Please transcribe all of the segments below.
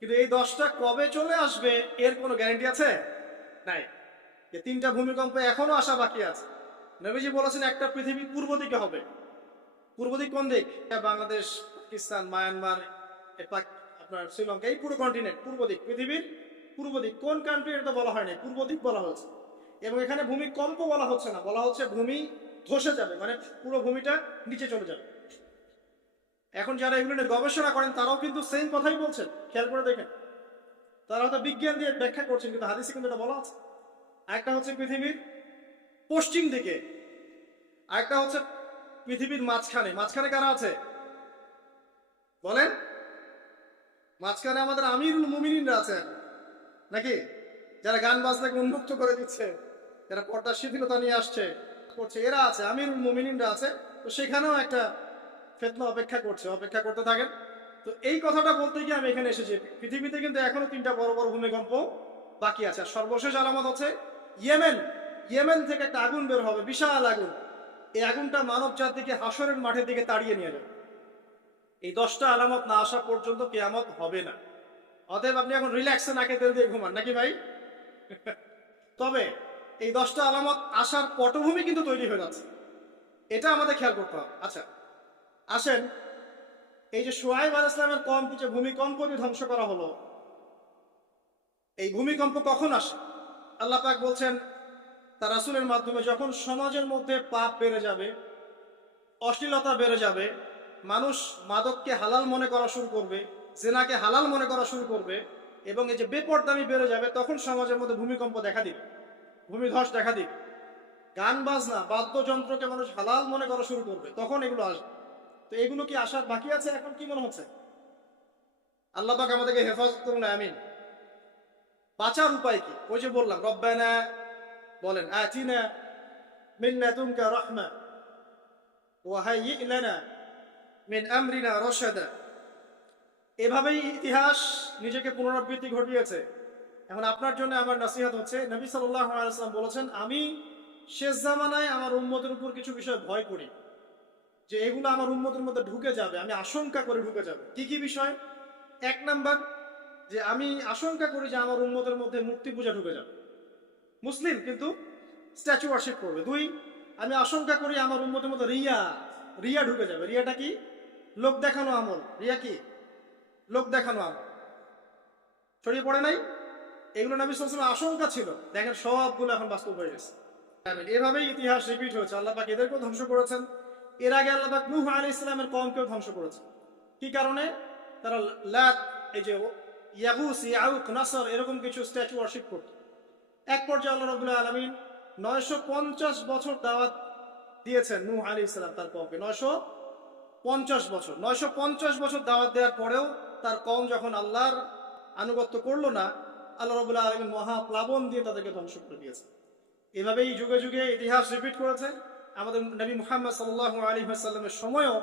কিন্তু এই দশটা কবে চলে আসবে, এর কোনো গ্যারান্টি আছে? নাই। যে তিনটা ভূমিকম্প এখনও আসা বাকি আছে। নবীজি বলেছেন, একটা পৃথিবী পূর্ব দিকে হবে। পূর্ব দিক কোন দিক? বাংলাদেশ, পাকিস্তান, মায়ানমার আপনার শ্রীলঙ্কা, এই পুরো কন্টিনেন্ট পূর্ব দিক। পৃথিবীর পূর্ব দিক। কোন কান্ট্রি এটা বলা হয়নি, পূর্ব দিক বলা হয়েছে। এবং এখানে ভূমিকম্প বলা হচ্ছে না, বলা হচ্ছে ভূমি ধসে যাবে মানে পুরো ভূমিটা নিচে চলে যাবে। এখন যারা এগুলো নিয়ে গবেষণা করেন, তারাও কিন্তু সেম কথাই বলছেন। খেয়াল করে দেখেন। তারা হয়তো বিজ্ঞান দিয়ে ব্যাখ্যা করছেন, কিন্তু হাদিসে কিন্তু এটা বলা আছে। একটা হচ্ছে পৃথিবীর পশ্চিম দিকে। আরেকটা হচ্ছে পৃথিবীর মাঝখানে। মাঝখানে কারা আছে? বলেন। মাঝখানে আমাদের আমিরুল মুমিনিনরা আছে। নাকি? যারা গান বাজনাকে উন্মুক্ত করে দিচ্ছে। যারা পর্দার শিথিলতা নিয়ে আসছে, করছে। এরা আছে, আমিরুল মুমিনিনরা আছে। তো সেখানেও একটা ফেতনা অপেক্ষা করছে, অপেক্ষা করতে থাকেন। তো এই কথাটা বলতে গিয়ে আমি এখানে এসেছি। পৃথিবীতে কিন্তু এখনও তিনটা বড় বড় ভূমিকম্প বাকি আছে। আর সর্বশেষ আলামত হচ্ছে ইয়েমেন। ইয়েমেন থেকে একটা আগুন বের হবে, বিশাল আগুন। এই আগুনটা মানব জাতিকে হাসরের মাঠের দিকে তাড়িয়ে নিয়ে যাবে। এই দশটা আলামত না আসা পর্যন্ত কেয়ামত হবে না। অতএব আপনি এখন রিল্যাক্সে নাকে তেল দিয়ে ঘুমান, নাকি ভাই? তবে এই দশটা আলামত আসার পটভূমি কিন্তু তৈরি হয়ে যাচ্ছে। এটা আমাদের খেয়াল করতে হবে। আচ্ছা আসেন। এই যে সোহাইব আল ইসলামের কম যে ভূমিকম্প দিয়ে ধ্বংস করা হলো, এই ভূমিকম্প কখন আসে? আল্লাহ পাক বলছেন, তার রাসুলের মাধ্যমে যখন সমাজের মধ্যে পাপ বেড়ে যাবে, অশ্লীলতা বেড়ে যাবে, মানুষ মাদককে হালাল মনে করা শুরু করবে, জেনাকে হালাল মনে করা শুরু করবে, এবং এই যে বেপরদামি বেড়ে যাবে, তখন সমাজের মধ্যে ভূমিকম্প দেখা দিবে, ভূমিধস দেখা দিবে। গান, বাজনা, বাদ্যযন্ত্রকে মানুষ হালাল মনে করা শুরু করবে, তখন এগুলো আসবে। তো এগুলো কি আসার বাকি আছে? এখন কি মনে হচ্ছে? আল্লাহ পাক আমাদেরকে হেফাজত করুন, আমিন। বাঁচার উপায় কি? ওই যে বললাম, রব্বানা বলেন, আতিনা মিন লাদুনকা রাহমা ওয়া হাইয়্ লানা মিন আমরিনা রশাদা। এভাবেই ইতিহাস নিজেকে পুনরাবৃত্তি ঘটিয়েছে। এখন আপনার জন্য আমার নসিহত হচ্ছে, নবী ওয়াসাল্লাম বলেছেন, আমি শেষ জামানায় আমার উম্মতের উপর কিছু বিষয় ভয় করি। যে এগুলো আমার উন্মতের মধ্যে ঢুকে যাবে, আমি আশঙ্কা করে ঢুকে যাবে। কি কি বিষয়? এক নাম্বার, যে আমি আশঙ্কা করি যে আমার উন্মতের মধ্যে মূর্তি পূজা ঢুকে যাবে। মুসলিম কিন্তু স্ট্যাচু ওয়ার্শিপ করবে। দুই, আমি আশঙ্কা করি আমার উন্মতের মধ্যে রিয়া রিয়া ঢুকে যাবে। রিয়াটা কি? লোক দেখানো আমল। রিয়া কি? লোক দেখানো আমল। ছড়িয়ে পড়ে নাই? এগুলো নবী সাল্লাল্লাহু আশঙ্কা ছিল। দেখেন সবগুলো এখন বাস্তব হয়ে গেছে। এভাবেই ইতিহাস রিপিট হয়েছে। আল্লাহ পাক এদেরকেও ধ্বংস করেছেন। এর আগে আল্লাহ পাক নূহ আলী ইসলামের কমকেও ধ্বংস করেছে। কি কারণে? তারা লাত, এই যে ইয়াগুস, ইয়াউক, নাসর, এরকম কিছু স্ট্যাচু ওয়ার্শিপ করত। এক পর্যায়ে আল্লাহ রবুল্লাহ আলমিন নয়শো পঞ্চাশ বছর দাওয়াত দিয়েছেন নূহ আলী ইসলাম তার কমকে নয়শো পঞ্চাশ বছর। নয়শো পঞ্চাশ বছর দাওয়াত দেওয়ার পরেও তার কম যখন আল্লাহর আনুগত্য করল না, আল্লাহ রবুল্লাহ আলমিন মহাপ্লাবন দিয়ে তাদেরকে ধ্বংস করে দিয়েছে এভাবেই যুগে যুগে ইতিহাস রিপিট করেছে। আমাদের নবী মুহাম্মদ সাল্লাহ আলী সাল্লামের সময়ও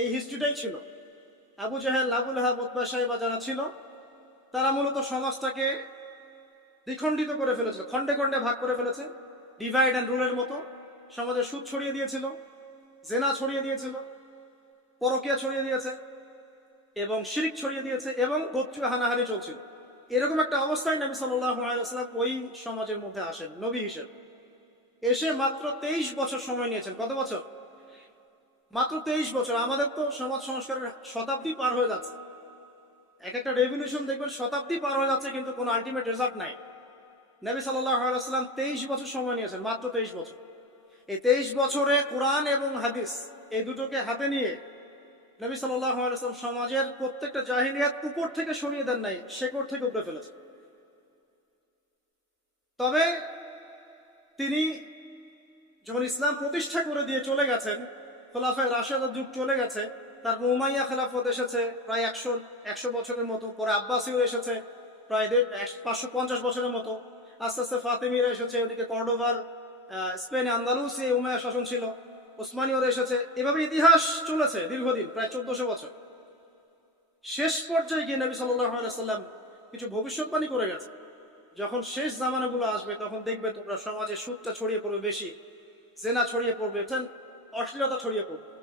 এই হিস্ট্রিটাই ছিল। আবু জাহেল আবুল হাব সাহেবা যারা ছিল, তারা মূলত সমাজটাকে দ্বিখণ্ডিত করে ফেলেছিল, খণ্ডে খণ্ডে ভাগ করে ফেলেছে। ডিভাইড অ্যান্ড রুলের মতো সমাজে সুদ ছড়িয়ে দিয়েছিল, জেনা ছড়িয়ে দিয়েছিল, পরকিয়া ছড়িয়ে দিয়েছে, এবং শিরিক ছড়িয়ে দিয়েছে, এবং গোত্র হানাহানি চলছিল। এরকম একটা অবস্থায় নবী সাল্লাহ আলাইসাল্লাম ওই সমাজের মধ্যে আসেন, নবী হিসেবে। এসে মাত্র তেইশ বছর সময় নিয়েছেন। কত বছর? মাত্র তেইশ বছর। আমাদের তো সমাজ সংস্কারের শতাব্দী পার হয়ে যাচ্ছে। এক একটা রেভলিউশন দেখবেন, শতাব্দী পার হয়ে যাচ্ছে, কিন্তু কোনো আলটিমেট রেজাল্ট নাই। নবী সাল্লাম তেইশ বছর সময় নিয়েছেন, মাত্র তেইশ বছর। এই তেইশ বছরে কোরআন এবং হাদিস, এই দুটোকে হাতে নিয়ে নবী সাল্লাম সমাজের প্রত্যেকটা জাহিলিয়াত উপর থেকে সরিয়ে দেন নাই, শেকড় থেকে উপরে ফেলেছে তবে তিনি যখন ইসলাম প্রতিষ্ঠা করে দিয়ে চলে গেছেন, খোলাফায় রাশেদার যুগ চলে গেছে, তারপর উমাইয়া খেলাফত এসেছে প্রায় একশো একশো বছরের মতো, পরে আব্বাসিও এসেছে প্রায় পাঁচশো পঞ্চাশ বছরের মতো। আস্তে আস্তে ফাতেমিরা এসেছে, ওদিকে কর্ডোভার স্পেনে আন্দালুসি উমাইয়া শাসন ছিল, ওসমানীয়রা এসেছে। এভাবে ইতিহাস চলেছে দীর্ঘদিন, প্রায় চোদ্দশো বছর। শেষ পর্যায়ে গিয়ে নবী সাল্লাম কিছু ভবিষ্যৎবাণী করে গেছে যখন শেষ জামানাগুলো আসবে, তখন দেখবে তোমরা সমাজে সুদটা ছড়িয়ে পড়বে বেশি। জেনা ছড়িয়ে পড়বে? অশ্লীলতা ছড়িয়ে পড়বে।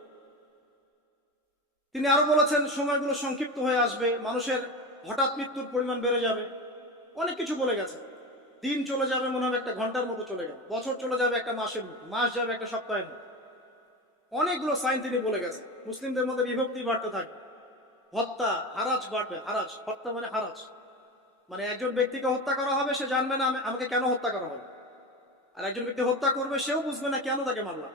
তিনি আরও বলেছেন, সময়গুলো সংক্ষিপ্ত হয়ে আসবে, মানুষের হঠাৎ মৃত্যুর পরিমাণ বেড়ে যাবে। অনেক কিছু বলে গেছে। দিন চলে যাবে মনে হবে একটা ঘণ্টার মতো চলে গেল। বছর চলে যাবে একটা মাসের মতো, মাস যাবে একটা সপ্তাহের মতো। অনেকগুলো সাইন তিনি বলে গেছে। মুসলিমদের মধ্যে বিভক্তি বাড়তে থাকবে। হত্যা, হারাজ বাড়বে, হারাজ। হত্যা মানে হারাজ। মানে একজন ব্যক্তিকে হত্যা করা হবে, সে জানবে না আমি- আমাকে কেন হত্যা করা হবে। আর একজন ব্যক্তি হত্যা করবে, সেও বুঝবে না কেন তাকে মারলাম।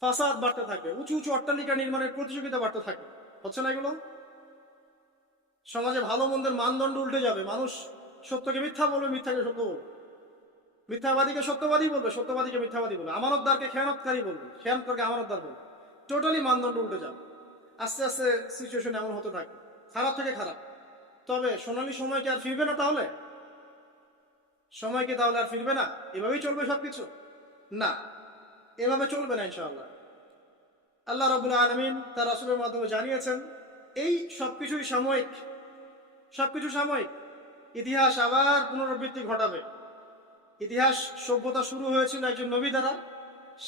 ফাসাদ বাড়তে থাকবে, উঁচু উঁচু অট্টালিকা নির্মাণের প্রতিযোগিতা বাড়তে থাকবে। হচ্ছে না এগুলো? সমাজে ভালো মন্দের মানদণ্ড উল্টে যাবে। মানুষ সত্যকে মিথ্যা বলবে, মিথ্যাকে সত্য বলবে। মিথ্যাবাদীকে সত্যবাদী বলবে, সত্যবাদীকে মিথ্যাবাদী বলবে। আমানতদারকে খেয়ানতকারী বলবে, খেয়ানতকারকে আমানতদার বলবে। টোটালি মানদণ্ড উল্টে যাবে। আস্তে আস্তে সিচুয়েশন এমন হতে থাকে খারাপ থেকে খারাপ। তবে সোনালী সময় কি আর ফিরবে না তাহলে? সময় কি তাহলে আর ফিরবে না? এভাবেই চলবে সবকিছু? না, এভাবে চলবে না ইনশাআল্লাহ। আল্লাহ রাবুল আলমিন তার রাসুলের মাধ্যমে জানিয়েছেন, এই সবকিছুই সাময়িক, সবকিছু সাময়িক। ইতিহাস আবার পুনরাবৃত্তি ঘটাবে। ইতিহাস সভ্যতা শুরু হয়েছিল একজন নবী দ্বারা,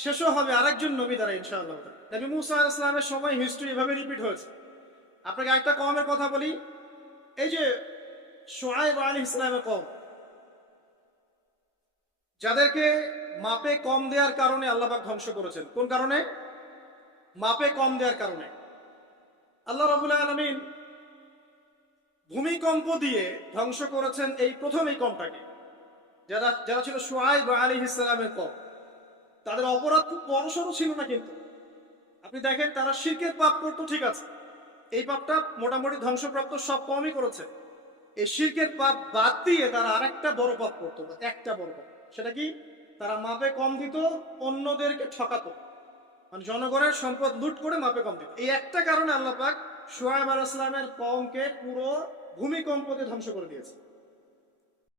শেষও হবে আরেকজন নবী দ্বারা ইনশাআল্লাহ। নবী মুসা ইসলামের সময় হিস্ট্রি এভাবে রিপিট হয়েছে। আপনাকে একটা কমের কথা বলি, এই যে সোহাইব আলী ইসলামের কম যাদেরকে মাপে কম দেওয়ার কারণে আল্লাহবাক ধ্বংস করেছেন। কোন কারণে? মাপে কম দেওয়ার কারণে। আল্লাহ রাবুল্লাহ আলমিন ভূমিকম্প দিয়ে ধ্বংস করেছেন এই প্রথম এই কমটাকে। যারা যারা ছিল সোহাইব আলী ইসলামের কম, তাদের অপরাধ খুব বড়সড় ছিল না কিন্তু। আপনি দেখেন তারা শিরকের পাপ করতো, ঠিক আছে। এই পাপটা মোটামুটি ধ্বংসপ্রাপ্ত সব কমই করেছে। এই শিরকের পাপ বাদ দিয়ে তারা আরেকটা বড় পাপ করতো একটা বড় পাপ। সেটা কি? তারা মাপে কম দিত, অন্যদেরকে ঠকাতো। মানে জনগণের সম্পদ লুট করে মাপে কম দিত। এই একটা কারণে আল্লাহ পাক সোহাইব আল ইসলামের কমকে পুরো ভূমিকম্পতে ধ্বংস করে দিয়েছে।